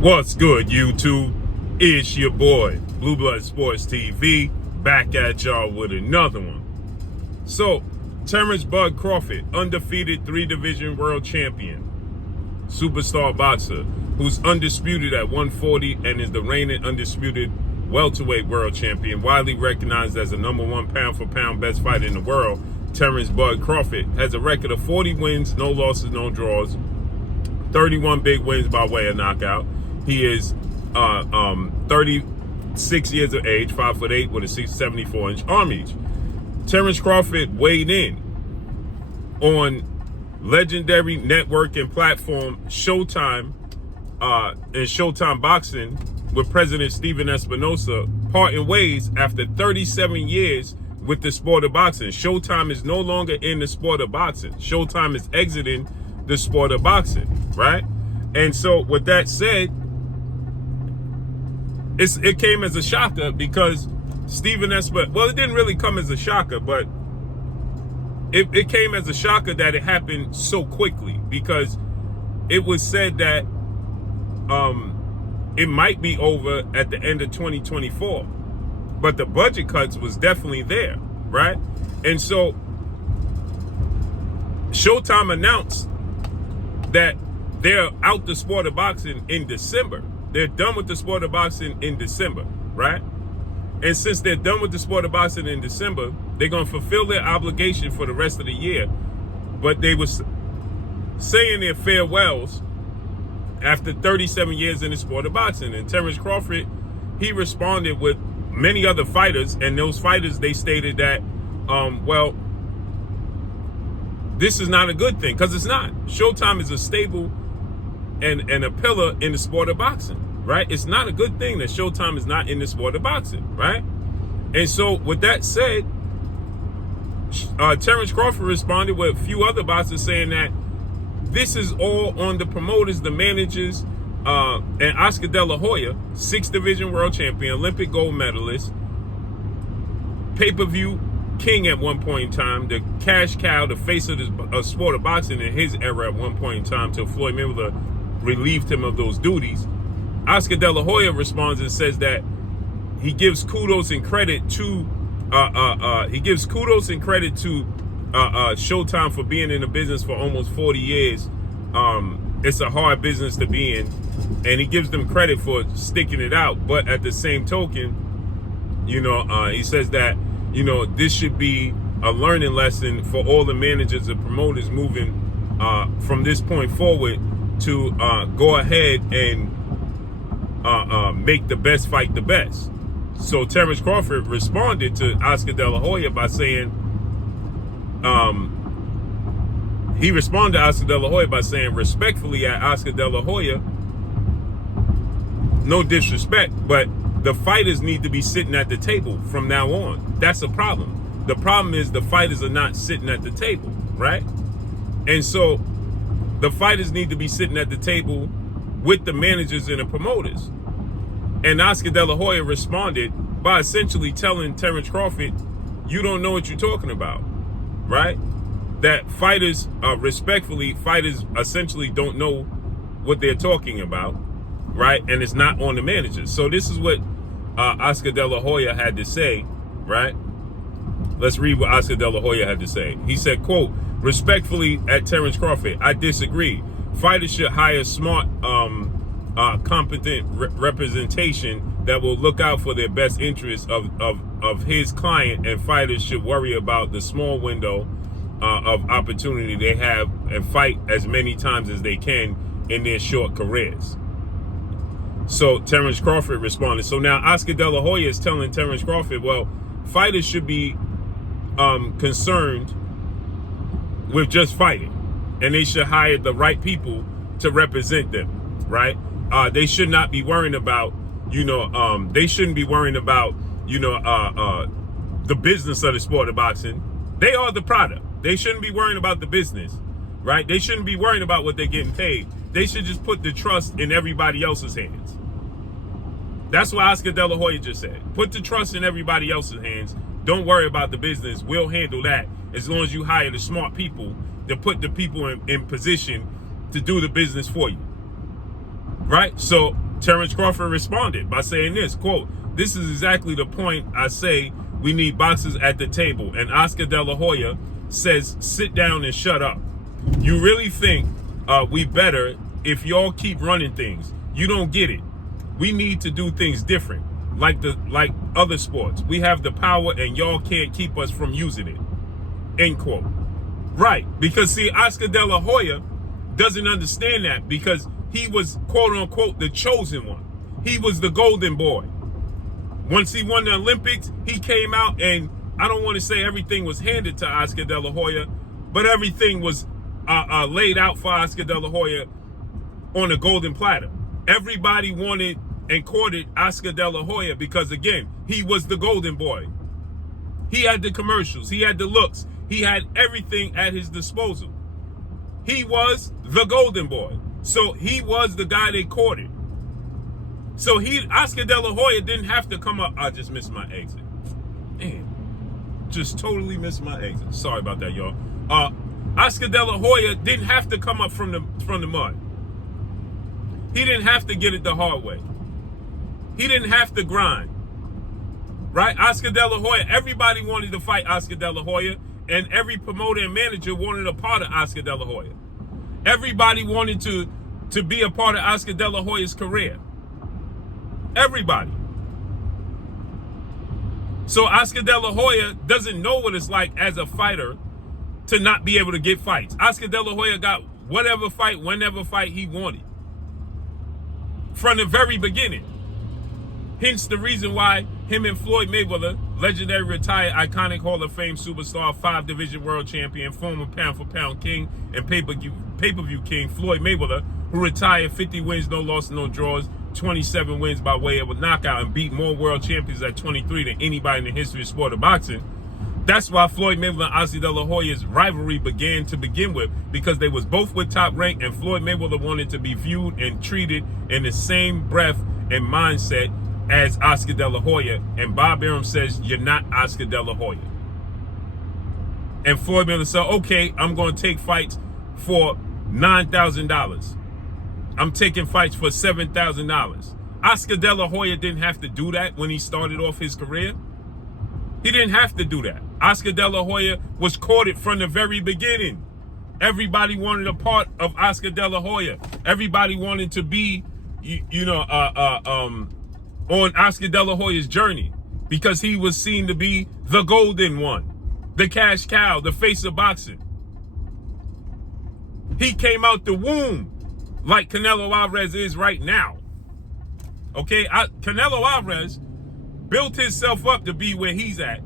What's good, YouTube? It's your boy, Blue Blood Sports TV, back at y'all with another one. So, Terence Bud Crawford, undefeated 3-division world champion, superstar boxer, who's undisputed at 140 and is the reigning undisputed welterweight world champion, widely recognized as the #1 pound-for-pound best fighter in the world. Terence Bud Crawford has a record of 40 wins, no losses, no draws, 31 big wins by way of knockout. He is 36 years of age, 5'8" with a 74-inch arm reach. Terence Crawford weighed in on legendary network and platform Showtime and Showtime Boxing with President Steven Espinosa parting ways after 37 years with the sport of boxing. Showtime is no longer in the sport of boxing. Showtime is exiting the sport of boxing, right? And so with that said, it came as a shocker because Steven Espinosa, well, it didn't really come as a shocker, but it came as a shocker that it happened so quickly, because it was said that it might be over at the end of 2024, but the budget cuts was definitely there, right? And so Showtime announced that they're out the sport of boxing in December. They're done with the sport of boxing in December, right? And since they're done with the sport of boxing in December, they're going to fulfill their obligation for the rest of the year. But they was saying their farewells after 37 years in the sport of boxing. And Terence Crawford, he responded with many other fighters, and those fighters, they stated that, well, this is not a good thing, because it's not. Showtime is a stable and a pillar in the sport of boxing, right? It's not a good thing that Showtime is not in the sport of boxing, right? And so with that said, Terence Crawford responded with a few other boxers saying that this is all on the promoters, the managers, and Oscar Delanhoya, 6th division world champion, Olympic gold medalist, pay-per-view king at one point in time, the cash cow, the face of the sport of boxing in his era at one point in time, till Floyd Mayweather relieved him of those duties. Oscar Delanhoya responds and says that he gives kudos and credit to Showtime for being in the business for almost 40 years. It's a hard business to be in, and he gives them credit for sticking it out. But at the same token, he says that, this should be a learning lesson for all the managers and promoters moving from this point forward to go ahead and make the best fight the best. So Terence Crawford responded to Oscar Delanhoya by saying, respectfully at Oscar Delanhoya, no disrespect, but the fighters need to be sitting at the table from now on. That's a problem. The problem is the fighters are not sitting at the table, right? And so the fighters need to be sitting at the table with the managers and the promoters. And Oscar Delanhoya responded by essentially telling Terence Crawford, you don't know what you're talking about, right? That fighters, fighters essentially don't know what they're talking about, right? And it's not on the managers. So this is what Oscar Delanhoya had to say, right? Let's read what Oscar Delanhoya had to say. He said, quote, respectfully at Terence Crawford, I disagree. Fighters should hire smart, competent representation that will look out for their best interests of his client, and fighters should worry about the small window of opportunity they have and fight as many times as they can in their short careers. So Terence Crawford responded. So now Oscar Delanhoya is telling Terence Crawford, well, fighters should be concerned with just fighting, and they should hire the right people to represent them, right? They should not be worrying about, they shouldn't be worrying about, the business of the sport of boxing. They are the product. They shouldn't be worrying about the business, right? They shouldn't be worrying about what they're getting paid. They should just put the trust in everybody else's hands. That's what Oscar Delanhoya just said. Put the trust in everybody else's hands. Don't worry about the business. We'll handle that as long as you hire the smart people to put the people in position to do the business for you. Right? So Terence Crawford responded by saying this, quote, "This is exactly the point I say we need boxers at the table." And Oscar De La Hoya says, "Sit down and shut up. You really think we better if y'all keep running things? You don't get it. We need to do things different, like other sports. We have the power and y'all can't keep us from using it." End quote. Right, because see, Oscar De La Hoya doesn't understand that because he was, quote unquote, the chosen one. He was the golden boy. Once he won the Olympics, he came out and I don't want to say everything was handed to Oscar De La Hoya, but everything was laid out for Oscar De La Hoya on a golden platter. Everybody wanted and courted Oscar De La Hoya because, again, he was the golden boy. He had the commercials. He had the looks. He had everything at his disposal. He was the golden boy. So he was the guy they courted. So Oscar De La Hoya didn't have to come up. I just missed my exit. Man, just totally missed my exit. Sorry about that, y'all. Oscar De La Hoya didn't have to come up from the mud. He didn't have to get it the hard way. He didn't have to grind. Right? Oscar De La Hoya, everybody wanted to fight Oscar De La Hoya, and every promoter and manager wanted a part of Oscar De La Hoya. Everybody wanted to be a part of Oscar De La Hoya's career. Everybody. So Oscar De La Hoya doesn't know what it's like as a fighter to not be able to get fights. Oscar De La Hoya got whatever fight, whenever fight he wanted. From the very beginning. Hence the reason why him and Floyd Mayweather, legendary retired iconic Hall of Fame superstar, 5-division world champion, former pound-for-pound king, and pay-per-view king, Floyd Mayweather, who retired 50 wins, no losses, no draws, 27 wins by way of a knockout, and beat more world champions at 23 than anybody in the history of sport of boxing. That's why Floyd Mayweather and Oscar De La Hoya's rivalry began to begin with, because they was both with top rank, and Floyd Mayweather wanted to be viewed and treated in the same breath and mindset as Oscar De La Hoya, and Bob Arum says, "You're not Oscar De La Hoya." And Floyd Mayweather said, "Okay, I'm going to take fights for $9,000. I'm taking fights for $7,000. Oscar De La Hoya didn't have to do that when he started off his career. He didn't have to do that. Oscar De La Hoya was courted from the very beginning. Everybody wanted a part of Oscar De La Hoya. Everybody wanted to be, on Oscar De La Hoya's journey, because he was seen to be the golden one, the cash cow, the face of boxing. He came out the womb like Canelo Alvarez is right now. Okay, Canelo Alvarez built himself up to be where he's at.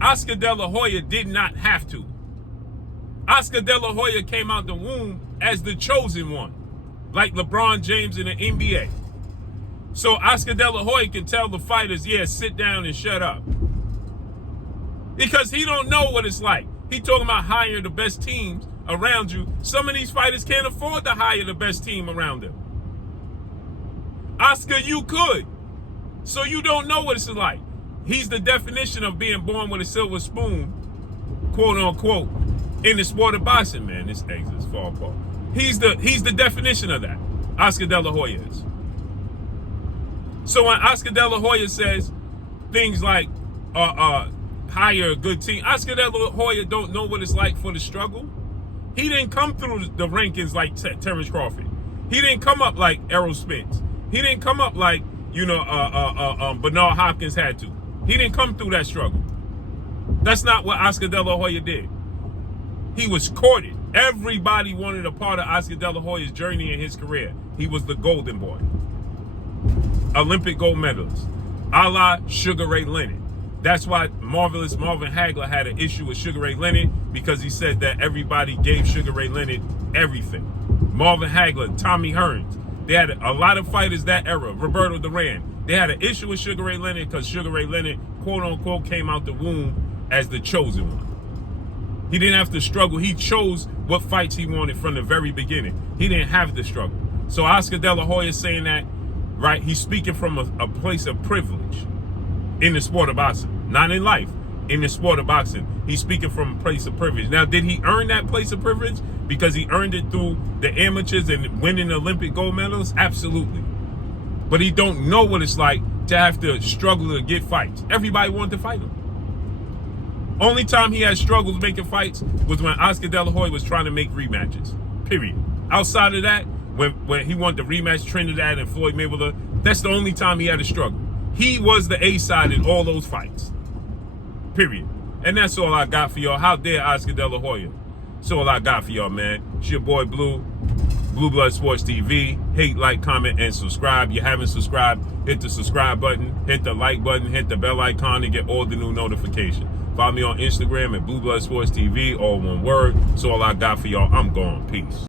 Oscar De La Hoya did not have to. Oscar De La Hoya came out the womb as the chosen one, like LeBron James in the NBA. So Oscar De La Hoya can tell the fighters, yeah, sit down and shut up. Because he don't know what it's like. He talking about hiring the best teams around you. Some of these fighters can't afford to hire the best team around them. Oscar, you could. So you don't know what it's like. He's the definition of being born with a silver spoon, quote unquote, in the sport of boxing, man. This exit's fall apart. He's the definition of that. Oscar De La Hoya is. So when Oscar De La Hoya says things like hire a good team, Oscar De La Hoya don't know what it's like for the struggle. He didn't come through the rankings like Terence Crawford. He didn't come up like Errol Spence. He didn't come up like Bernard Hopkins had to. He didn't come through that struggle. That's not what Oscar De La Hoya did. He was courted. Everybody wanted a part of Oscar De La Hoya's journey in his career. He was the golden boy. Olympic gold medalist, a la Sugar Ray Leonard. That's why Marvelous Marvin Hagler had an issue with Sugar Ray Leonard, because he said that everybody gave Sugar Ray Leonard everything. Marvin Hagler, Tommy Hearns, they had a lot of fighters that era, Roberto Duran. They had an issue with Sugar Ray Leonard because Sugar Ray Leonard, quote unquote, came out the womb as the chosen one. He didn't have to struggle. He chose what fights he wanted from the very beginning. He didn't have to struggle. So Oscar De La Hoya is saying that, right? He's speaking from a place of privilege in the sport of boxing, not in life, in the sport of boxing. He's speaking from a place of privilege. Now, did he earn that place of privilege because he earned it through the amateurs and winning Olympic gold medals? Absolutely. But he don't know what it's like to have to struggle to get fights. Everybody wanted to fight him. Only time he had struggles making fights was when Oscar De La Hoya was trying to make rematches. Period. Outside of that, when he wanted to rematch Trinidad and Floyd Mayweather, that's the only time he had a struggle. He was the A-side in all those fights. Period. And that's all I got for y'all. How dare Oscar De La Hoya? That's all I got for y'all, man. It's your boy Blue. Blue Blood Sports TV. Hate, like, comment, and subscribe. You haven't subscribed, hit the subscribe button, hit the like button, hit the bell icon to get all the new notifications. Follow me on Instagram at Blue Blood Sports TV, all one word. That's all I got for y'all. I'm gone. Peace.